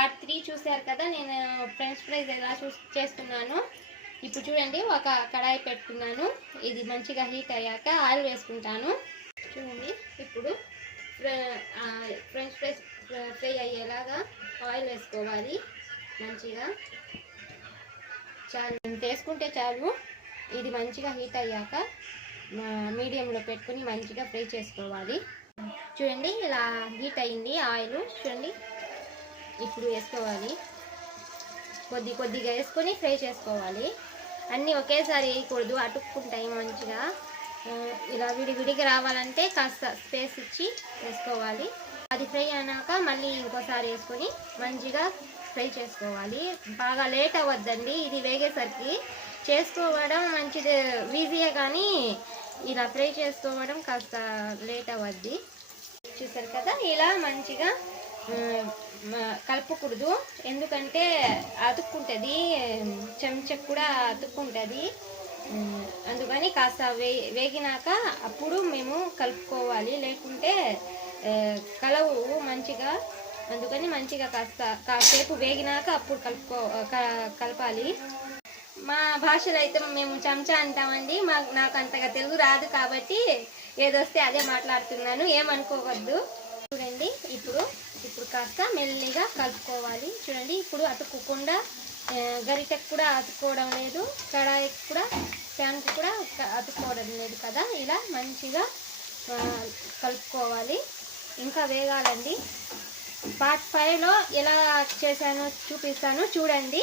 Part 3 చూశారు కదా. నేను ఫ్రెంచ్ ఫ్రైస్ ఎలా చేస్తున్నాను. ఇప్పుడు చూడండి, ఒక కడాయి పెట్టుకున్నాను. ఇది మంచిగా హీట్ అయ్యాక ఆయిల్ వేసుకుంటాను. చూడండి, ఇప్పుడు ఫ్రెంచ్ ఫ్రైస్ ఫ్రై అయ్యేలాగా ఆయిల్ వేసుకోవాలి. మంచిగా చాలు, ఇంత వేసుకుంటే చాలు. ఇది మంచిగా హీట్ అయ్యాక మీడియంలో పెట్టుకుని మంచిగా ఫ్రై చేసుకోవాలి. చూడండి, ఇలా హీట్ అయింది ఆయిల్. చూడండి, ఇప్పుడు వేసుకోవాలి. కొద్దిగా వేసుకొని ఫ్రై చేసుకోవాలి. అన్నీ ఒకేసారి వేయకూడదు, అతుక్కుంటాయి. మంచిగా ఇలా విడివిడిగా రావాలంటే కాస్త స్పేస్ ఇచ్చి వేసుకోవాలి. అది ఫ్రై అయినాక మళ్ళీ ఇంకోసారి వేసుకొని మంచిగా ఫ్రై చేసుకోవాలి. బాగా లేట్ అవ్వద్దండి ఇది వేగేసరికి. చేసుకోవడం మంచిది, ఈజీయే, కానీ ఇలా ఫ్రై చేసుకోవడం కాస్త లేట్ అవ్వద్ది. చూసారు కదా, ఇలా మంచిగా కలుపుకూడదు, ఎందుకంటే అతుక్కుంటుంది, చెంచకు కూడా అతుక్కుంటుంది. అందుకని కాస్త వేగినాక అప్పుడు మేము కలుపుకోవాలి, లేకుంటే కలవు మంచిగా. అందుకని మంచిగా కాసేపు వేగినాక అప్పుడు కలపాలి. మా భాషలో అయితే మేము చెంచా అంటామండి. నాకు అంతగా తెలుగు రాదు కాబట్టి ఏదొస్తే అదే మాట్లాడుతున్నాను, ఏమనుకోవద్దు. చూడండి, ఇప్పుడు కాస్త మెల్లిగా కలుపుకోవాలి. చూడండి, ఇప్పుడు అతుక్కోకుండా, గరిటెకు కూడా అతుక్కోవడం లేదు, కడాయికి కూడా, ప్యాన్కి కూడా అతుక్కోవడం లేదు కదా. ఇలా మంచిగా కలుపుకోవాలి. ఇంకా వేగాలండి. పార్ట్ 5లో ఎలా చేశానో చూపిస్తాను, చూడండి.